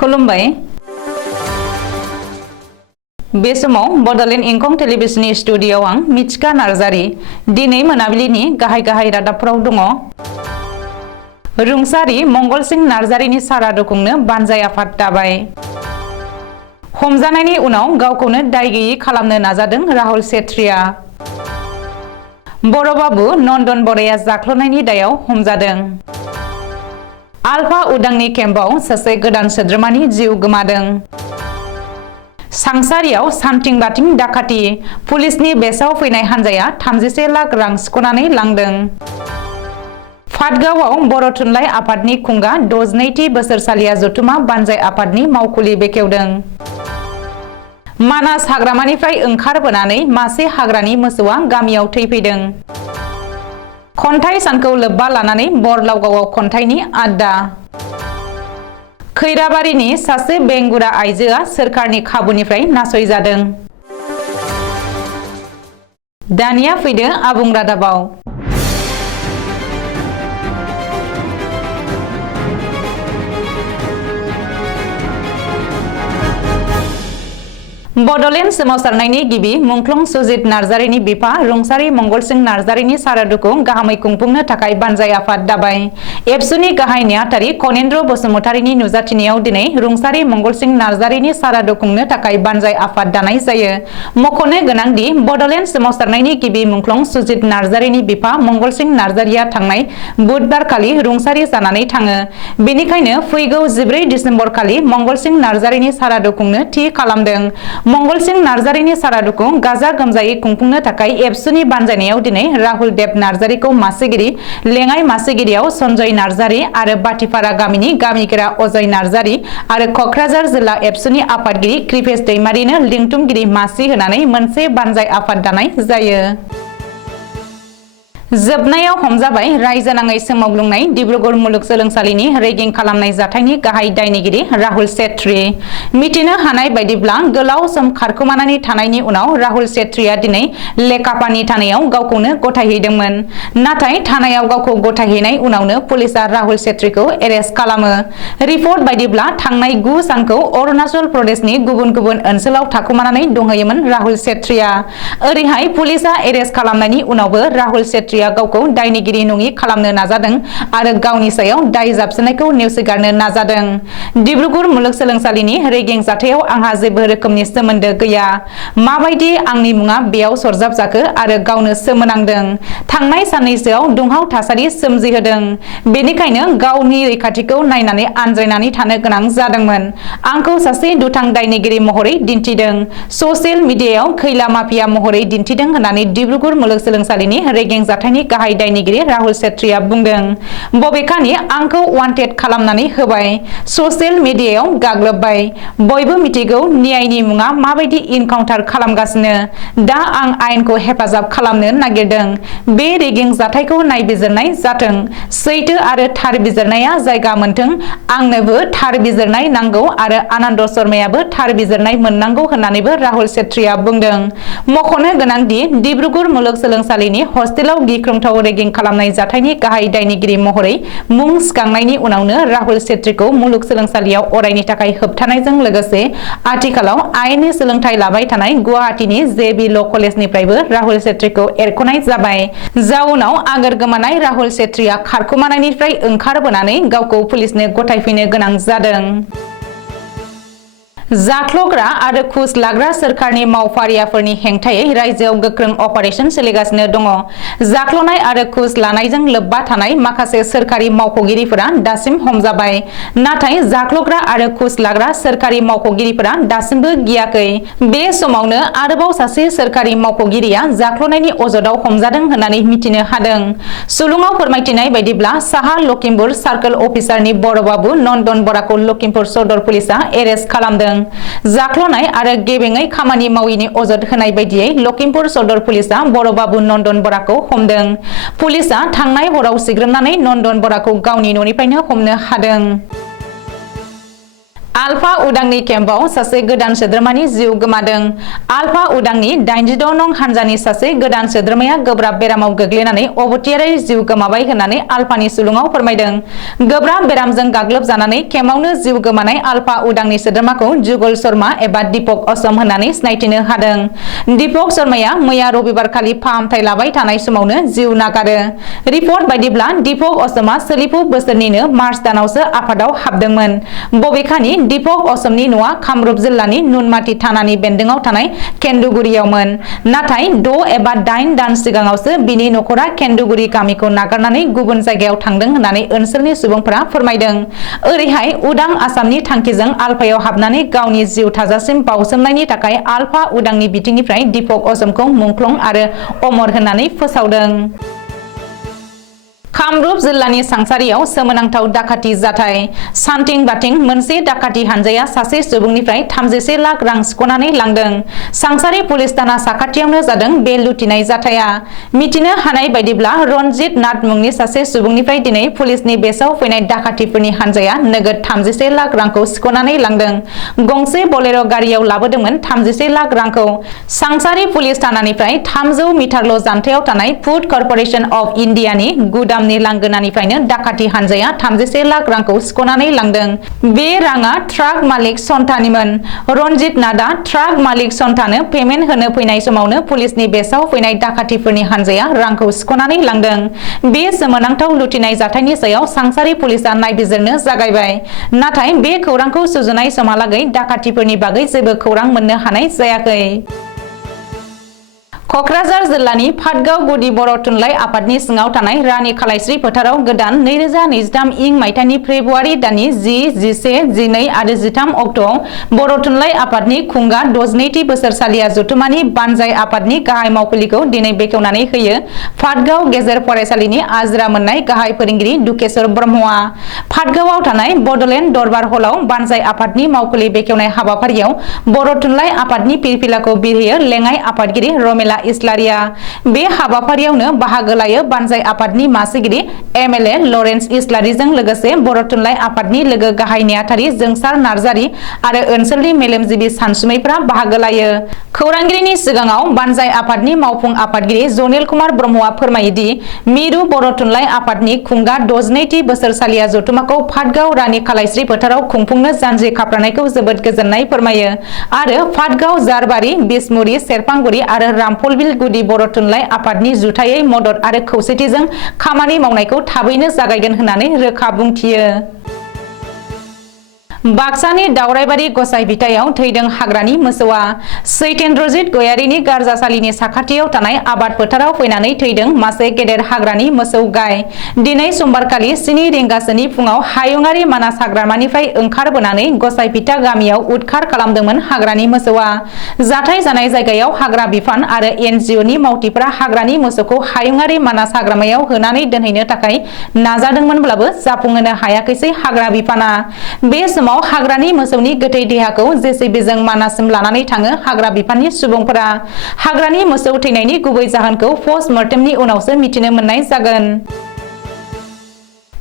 खुलुमबाय बे समाव बडलेण्ड इंखं टेलिभिजननि स्टुडिय'आव आं मिथिका नार्जारी दिनै मोनाबिलिनि गाहाय रादाबफोराव दङ। रुंसारि मंगलसिं नार्जारीनि सारादु खुंनो बानजाय आफाद दाबाय। हमजानायनि उनाव गावखौनो दाय गैयि खालामनो नाजादों राहुल सेत्रीआ। बरबाबु नन्दन बराया जाख्ल'नायनि दायाव हमजादों। आलफा उदांनि केम्पआव सासे गोदान सोद्रोमानि जिउ गोमादों। सांसारियाव सानथिं बाथिं डाकाति पुलिसनि बेसाव फैनाय हानजाया 31 लाख रां सिख'नानै लांदों। फाटगावआव बर' थुनलाइ आफादनि खुंगा 62थि बोसोरसालिया जथुमा बानजाय आफादनि मावखुलि बेखेवदों। मानास हाग्रामानिफ्राय ओंखारबोनानै मासे हाग्रानि मोसौआ गामियाव थैफैदों। खन्थाइ सानखौ लोब्बा लानानै बरलावगावआव खन्थाइनि आड्डा। खैराबारिनि सासे बेंगुरा आइजोआ सोरखारनि खाबुनिफ्राय नासयजादों। दानिया फैदो आबुं रादाबाव। बडलेण्ड सोमावसारनायनि गिबि मुंख्लं सुजित नार्जारीनि बिफा रुंसारि मंगलसिं नार्जारीनि सारादुखौ गाहामै खुंफुंनो थाखाय बानजाय आफाद दाबाय। एबसुनि गाहाय नेहाथारि खनेन्द्र बसुमतारीनि नुजाथिनायाव दिनै रुंसारि मंगलसिं नार्जारीनि सारादु खुंनो थाखाय बानजाय आफाद दानाय जायो। मख'नो गोनांदि बडलेण्ड सोमावसारनायनि गिबि मुंख्लं सुजित नार्जारीनि बिफा मंगलसिं नार्जारीया थांनाय बुधबारखालि रुंसारि जानानै थाङो। बेनिखायनो फैगौ 14 डिसेम्बर खालि मंगलसिं नार्जारीनि सारादु खुंनो थि खालामदों। मंगलसिं नार्जारीनि सारादुखौ गाजा गोमजायै खुंफुंनो थाखाय एबसुनि बानजायनायाव दिनै राहुल देब नार्जारीखौ मासिगिरि, लेङाइ मासिगिरियाव सन्जय नार्जारी आरो बाथिपारा गामिनि गामिगोरा अजय नार्जारी आरो कक्राझार जिल्ला एबसुनि आफादगिरि कृपेश दैमारीनो लिंथुमगिरि मासि होनानै मोनसे बानजाय आफाद दानाय जायो। जोबनायाव हमजाबाय रायजोनाङै सोमावग्लुंनाय डिब्रुगड़ मुलुगसोलोंसालिनि रेगिं खालामनाय जाथायनि गाहाय दायनिगिरि राहुल सेत्री। मिथिनो हानाय बायदिब्ला गोलाव सम खारखोमानानै थानायनि उनाव राहुल सेत्रीया दिनै लेकापानी थानायाव गावखौनो गथायहैदोंमोन। नाथाय थानायाव गावखौ गथायहैनाय उनावनो पुलिसआ राहुल सेत्रीखौ एरेस्ट खालामो। रिपर्ट बायदिब्ला थांनाय 9 सानखौ अरुणाचल प्रदेशनि गुबुन गुबुन ओनसोलाव थाखुमानानै दंहैयोमोन राहुल सेत्रीया। ओरैहाय पुलिसआ एरेस्ट खालामनायनि उनावबो राहुल सेत्री गावखौ दायनिगिरि नङि खालामनो नाजादों आरो गावनि सायाव दाय जाबसिननायखौ नेवसिगारनो नाजादों। डिब्रुगड़ मुलुगसोलोंसालिनि रेगिं जाथायाव आंहा जेबो रोखोमनि सोमोन्दो गैया। माबायदि आंनि मुङा बेयाव सरजाबजाखो आरो गावनो सोमोनांदों। थांनाय साननैसोआव दुंहाव थासारि सोमजिहोदों। बेनिखायनो गावनि रैखाथिखौ नायनानै आनज्रायनानै थानो गोनां जादोंमोन। आंखौ सासे दुथां दायनिगिरि महरै दिन्थिदों, ससियेल मिडियायाव खैला माफिया महरै दिन्थिदों होननानै डिब्रुगड़ मुलुगसोलोंसालिनि रेगिं जाथायनि गाहाय दायनिगिरि राहुल सेत्रीया बुंदों। बबेखानि आंखौ वान्टेड खालामनानै होबाय, ससियेल मिडियायाव गाग्लोबबाय। बयबो मिथिगौ न्यायनि मुङा माबायदि इनकाउन्टार खालामगासिनो। दा आं आयेनखौ हेफाजाब खालामनो नागिरदों। बे रेगिं जाथायखौ नायबिजिरनाय जाथों, सैथो आरो थार बिजिरनाया जायगा मोनथों। आंनोबो थार बिजिरनाय नांगौ आरो आनन्द शर्मायाबो थार बिजिरनाय मोननांगौ होननानैबो राहुल सेत्रीया बुंदों। मख'नो गोनांदि डिब्रुगड़ मुलुगसोलोंसालिनि हस्टेलाव गिख्रंथाव रेगिं खालामनाय जाथायनि गाहाय दायनिगिरि महरै मुं सिखांनायनि उनावनो राहुल सेत्रीखौ मुलुगसोलोंसालियाव अरायनि थाखाय होबथानायजों लोगोसे आथिखालाव आयेननि सोलोंथाइ लाबाय थानाय गुवाहाटीनि JB ल' कलेजनिफ्रायबो राहुल सेत्रीखौ एरख'नाय जाबाय। जाउनाव आगोर गोमानाय राहुल सेत्रीया खारखोमानायनिफ्राय ओंखारबोनानै गावखौ पुलिसनो गथायफैनो गोनां जादों। जाख्लग्रा आरो घुस लाग्रा सोरखारनि मावफारियाफोरनि हेंथायै रायजोआव गोख्रों अपारेशन सोलिगासिनो दङ। जाख्लनाय आरो घुस लानायजों लोब्बा थानाय माखासे सोरखारि मावख'गिरिफोरा दासिम हमजाबाय। नाथाय जाख्लग्रा आरो घुस लाग्रा सोरखारि मावख'गिरिफोरा दासिमबो गियाखै। बे समावनो आरोबाव सासे सोरखारि मावख'गिरिया जाख्लनायनि अजदआव हमजादों होननानै मिथिनो हादों। सुलुङाव फोरमायथिनाय बायदिब्ला साहा लखिमपुर सार्कोल अफिसारनि बरबाबु नन्दन बराखौ लखिमपुर सदर पुलिसआ एरेस्ट खालामदों। जाख्लनाय आरो गेबेङै खामानि माविनि अजद होनाय बायदियै लखिमपुर सदर पुलिसआ बरबाबु नन्दन बराखौ हमदों। पुलिसआ थांनाय हराव सिग्रोमनानै नन्दन बराखौ गावनि न'निफ्रायनो हमनो हादों। आलफा उदांनि केम्पआव सासे गोदान सोद्रोमानि जिउ गोमादों। आलफा उदांनि 86 नं हानजानि सासे गोदान सोद्रोमाया गोब्राब बेरामाव गोग्लैनानै अबथिरायै जिउ गोमाबाय होननानै आलफानि सुलुङाव फोरमायदों। गोब्राब बेरामजों गाग्लोबजानानै केम्पआवनो जिउ गोमानाय आलफा उदांनि सोद्रोमाखौ जुगल शर्मा एबा दीपक असम होननानै सिनायथिनो हादों। दीपक शर्माया मैया रबिबारखालि फाहामथाय लाबाय थानाय समावनो जिउ नागारो। रिपर्ट बायदिब्ला दीपक असमआ सोलिफु बोसोरनिनो मार्च दानावसो आफादाव हाबदोंमोन। बबेखानि दीपक असमनि न'आ कामरुप जिल्लानि नुनमाटी थानानि बेन्दोंआव थानाय केन्दुगुरियावमोन। नाथाय 6 एबा 8 दान सिगाङावसो बिनि नखरा केन्दुगुरि गामिखौ नागारनानै गुबुन जायगायाव थांदों होननानै ओनसोलनि सुबुंफोरा फोरमायदों। ओरैहाय उदां आसामनि थांखिजों आलफायाव हाबनानै गावनि जिउ थाजासिम बाउसोमनायनि थाखाय आलफा उदांनि बिथिंनिफ्राय दीपक असमखौ मुंख्लं आरो अमर होननानै फोसावदों। कामरुप जिल्लानि सांसारियाव सोमोनांथाव दाखाथि जाथाय। सान्थिं बाथिं मोनसे दाखाथि हानजाया सासे सुबुंनिफ्राय 31 लाख रां सिख'नानै लांदों। सांसारि पुलिस थाना साखाथियावनो जादों बे लुथिनाय जाथाया। मिथिनो हानाय बायदिब्ला रनजित नाथ मुंनि सासे सुबुंनिफ्राय दिनै पुलिसनि बेसआव फैनाय दाखाथिफोरनि हानजाया नोगोद 31 लाख रांखौ सिख'नानै लांदों। गंसे बलेर' गारियाव लाबोदोंमोन 31 लाख रांखौ। सांसारि पुलिस थानानिफ्राय 300 मिटारल' जानथायाव थानाय फुड कर्परेसन अफ इन्डियानि गुदामनि लांगोनानिफ्रायनो दाखाथि हानजाया 31 लाख रांखौ सिख'नानै लांदों। बे राङा ट्राक मालिक सन्थानिमोन। रनजित नाथआ ट्राक मालिक सन्थानो पेमेन्ट होनो फैनाय समावनो पुलिसनि बेसआव फैनाय दाखाथिफोरनि हानजाया रांखौ सिख'नानै लांदों। बे सोमोनांथाव लुथिनाय जाथायनि सायाव सांसारि पुलिसआ नायबिजिरनो जागायबाय। नाथाय बे खौरांखौ सुजुनाय समहालागै दाखाथिफोरनि बागै जेबो खौरां मोननो हानाय जायाखै। कक्राझार जिल्लानि पाटगाव गुदि बर' थुनलाइ आफादनि सिङाव थानाय रानि खालायस्रि फोथाराव गोदान 2023 इं मायथाइनि फेब्रुवारि दाननि 10, 11, 12 आरो 13 अक्ट'आव बर' थुनलाइ आफादनि खुंगा 62थि बोसोरसालिया जथुमानि बानजाय आफादनि गाहाय मावखुलिखौ दिनै बेखेवनानै होयो पाटगाव गेजेर फरायसालिनि आजिरा मोननाय गाहाय फोरोंगिरि दुकेशर ब्रह्मआ। पाटगावआव थानाय बड'लेण्ड दरबार हलाव बानजाय आफादनि मावखुलि बेखेवनाय हाबाफारियाव बर' थुनलाइ आफादनि फिरफिलाखौ बिरहोयो लेङाइ आफादगिरि रमेला इस्लारिया। बे हाबाफारियावनो बाहागो लायो बानजाय आफादनि मासिगिरि MLA लरेन्स इस्लारिजों लोगोसे बर' थुनलाइ आफादनि लोगो गाहाय नेहाथारि जोंसार नार्जारि आरो ओनसोलनि मेलेमजिबि सानसुमैफोरा बाहागो लायो। खौरांगिरिनि सिगाङाव बानजाय आफादनि मावफुं आफादगिरि जनिल कुमार ब्रह्मआ फोरमायोदि मिरु बर' थुनलाइ आफादनि खुंगा 62थि बोसोरसालिया जथुमाखौ पाटगाव रानि खालायस्रि फोथाराव खुंफुंनो जानजि खाफ्रानायखौ जोबोद गोजोननाय फोरमायो आरो पाटगाव जारबारि बिसमुरि सेरफांगुरि आरो रामफलबिल गुदि बर' थुनलाइ आफादनि जुथायै मदद आरो खौसेथिजों खामानि मावनायखौ थाबैनो जागायगोन होननानै रोखा बुंथियो। बाक्सानि दावराइबारि गसाइ बिथायाव थैदों हाग्रानि मोसौआ। सैतेन्द्रजित गयारिनि गारजासालिनि साखाथियाव थानाय आबाद फोथाराव फैनानै थैदों मासे गेदेर हाग्रानि मोसौ गाय। दिनै समबारखालि 7 रिंगासोनि फुङाव हायुङारि मानास हाग्रामानिफ्राय ओंखारबोनानै गसाइ बिथा गामियाव उदखार खालामदोंमोन हाग्रानि मोसौआ। जाथाय जानाय जायगायाव हाग्रा बिफान आरो NGOनि मावथिफोरा हाग्रानि मोसौखौ हायुङारि मानास हाग्रामायाव होनानै दोनहैनो थाखाय नाजादोंमोनब्लाबो जाफुंहोनो हायाखैसै हाग्रा बिफाना। बे समाव हाग्रानि मोसौनि गोथै देहाखौ JCBजों मानाससिम लानानै थाङो हाग्रा बिफाननि सुबुंफोरा। हाग्रानि मोसौ थैनायनि गुबै जाहोनखौ पस्ट मर्टेमनि उनावसो मिथिनो मोननाय जागोन।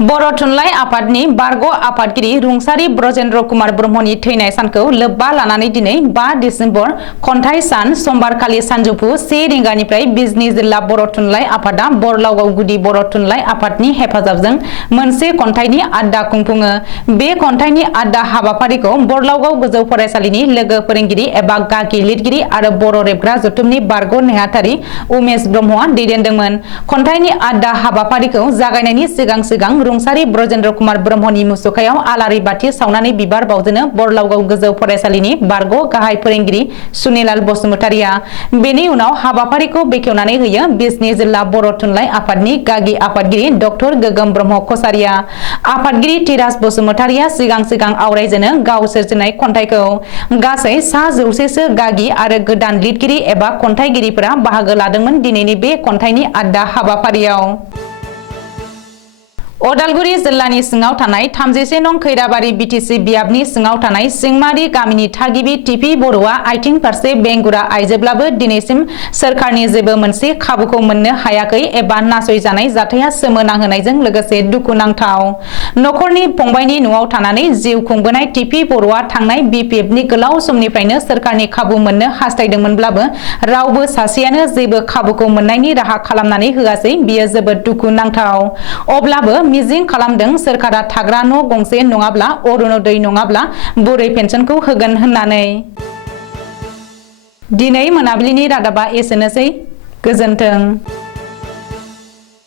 बर' थुनलाइ आफादनि बारग' आफादगिरि रुंसारि ब्रजेन्द्र कुमार ब्रह्मनि थैनाय सानखौ लोब्बा लानानै दिनै 5 दिसेम्बर खन्थाइ सान समबारखालि सानजौफु 1 रिंगानिफ्राय बिजनी जिल्ला बर' थुनलाइ आफादा बरलाउगाव गुदि बर' थुनलाइ आफादनि हेफाजाबजों मोनसे खन्थाइनि आड्डा खुंफुङो। बे खन्थाइनि आड्डा हाबाफारिखौ बरलाउगाव गोजौ फरायसालिनि लोगो फोरोंगिरि एबा गागि लिरगिरि आरो बर' रेबग्रा जथुमनि बारग' नेहाथारि उमेश ब्रह्मआ दैदेनदोंमोन। खन्थाइनि आड्डा हाबाफारिखौ जागायनायनि सिगां रुंसारि ब्रजेन्द्र कुमार ब्रह्मनि मुसुखायाव आलारि बाथि सावनानै बिबार बावजेनो बरलाउगाव गोजौ फरायसालिनि बारग' गाहाय फोरोंगिरि सुनिलाल बसुमतारिया। बेनि उनाव हाबाफारिखौ बेखेवनानै होयो बिजनी जिल्ला बर' थुनलाइ आफादनि गागि आफादगिरि डक्टर गोगोम ब्रह्म कसारिया। आफादगिरि तिराज बसुमतारिया सिगां आवरायजेनो गाव सोरजिनाय खन्थाइखौ। गासै सा 100सो गागि आरो गोदान लिरगिरि एबा खन्थाइगिरिफोरा बाहागो लादोंमोन दिनैनि बे खन्थाइनि आड्डा हाबाफारियाव। अदालगुरि जिल्लानि सिङाव थानाय 31 नं खैराबारि बिटिसि बियाबनि सिङाव थानाय सिंमारि गामिनि थागिबि टिपि बर'आ आथिं फारसे बेंगुरा आइजोब्लाबो दिनैसिम सोरखारनि जेबो मोनसे खाबुखौ मोननो हायाखै एबा नासयजानाय जाथाया सोमोनांहोनायजों लोगोसे दुखुनांथाव। नखरनि फंबायनि न'आव थानानै जिउ खुंबोनाय टिपि बर'आ थांनाय बिपिएफनि गोलाव समनिफ्रायनो सोरखारनि खाबु मोननो हास्थायदोंमोनब्लाबो रावबो सासेयानो जेबो खाबुखौ मोननायनि राहा खालामनानै होआसै। बियो जोबोद दुखुनांथाव। अब्लाबो मिजिं खालामदों सोरखारा थाग्रा न' गंसे नङाब्ला अरुणोदय नङाब्ला बुरै पेन्सनखौ होगोन होननानै। दिनै मोनाबिलिनि रादाबा एसेनोसै। गोजोन्थों।